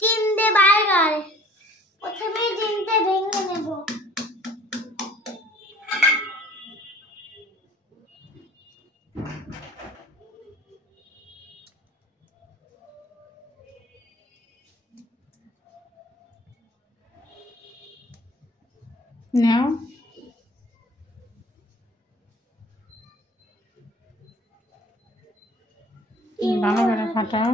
ডিম দিয়ে বার্গার। প্রথমে ডিমটা ভেঙে নেব। নাও ভালো করে ফাটাও।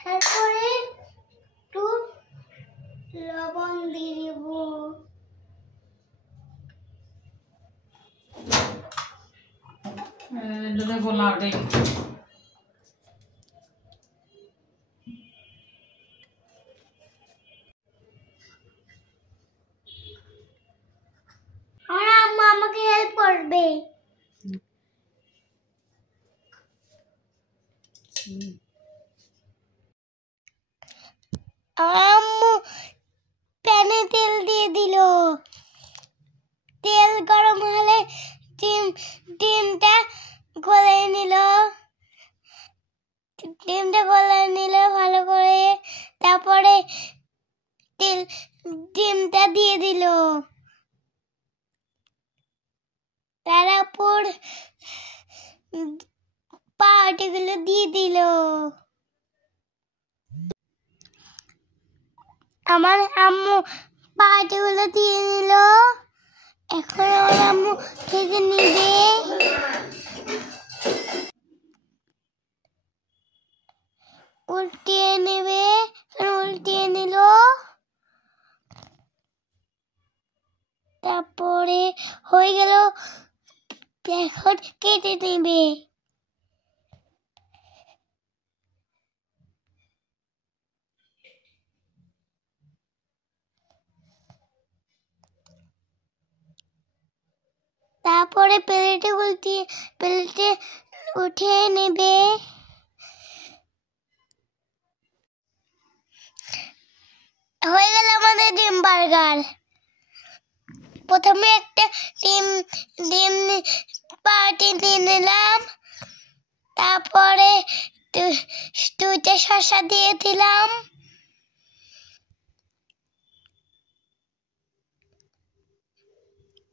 তারপরে একটু লবণ দিয়ে দেব। দুটো গোলা ওঠে। আর আম্মু আমাকে হেল্প করবে। আম্মু প্যানে তেল দিয়ে দিল। তেল গরম হলে ডিমটা গলিয়ে নিল। ডিমটা গলিয়ে নিল ভালো করে। তারপরে ডিমটা দিয়ে দিল। তারপর পাউরুটিগুলো দিয়ে দিল। আমার আম্মু পাউরুটিগুলো দিয়ে নিল। এখন আমার আম্মু ভেজে নিবে। উল্টিয়ে নেবে। উল্টিয়ে নিল। তারপরে হয়ে গেল। এখন কেটে নেবে। তারপরে প্লেটে উঠিয়ে নেবে। হয়ে গেল আমাদের ডিম বার্গার। প্রথমে একটা ডিম পাউরুটি দিয়ে নিলাম। তারপরে দুইটা শসা দিয়ে দিলাম।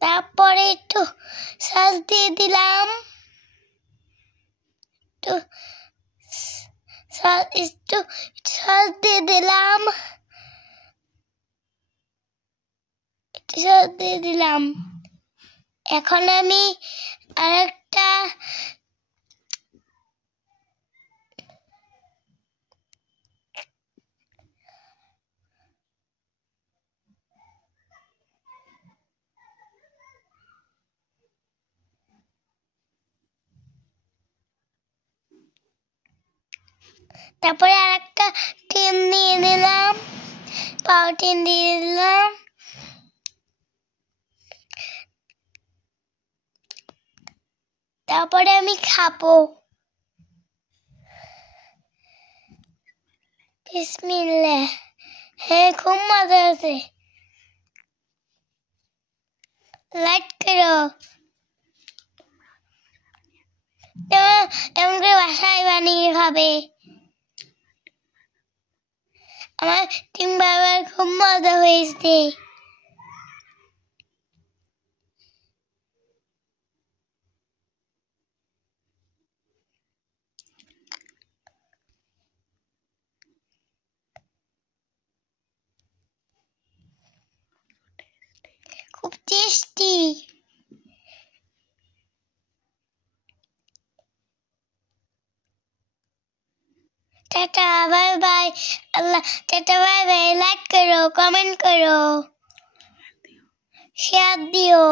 তারপরে একটু সস দিয়ে দিলাম। একটু সস দিয়ে দিলাম। সস দিয়ে দিলাম। এখন আমি আরেকটা ডিম দিয়ে দিলাম। পাউরুটি দিয়ে দিলাম। তারপরে আমি খাবো। বিসমিল্লাহ। হ্যাঁ, খুব মজা আছে। লাইক করো। এমন করে বাসায় বানিয়ে খাবে। আমার ডিম বার্গার খুব মজা হয়েছে। খুব টেস্টি। Tata, bye bye. আল্লাহ, টাটা, বাই বাই। লাইক করো, কমেন্ট করো, শেয়ার দিও।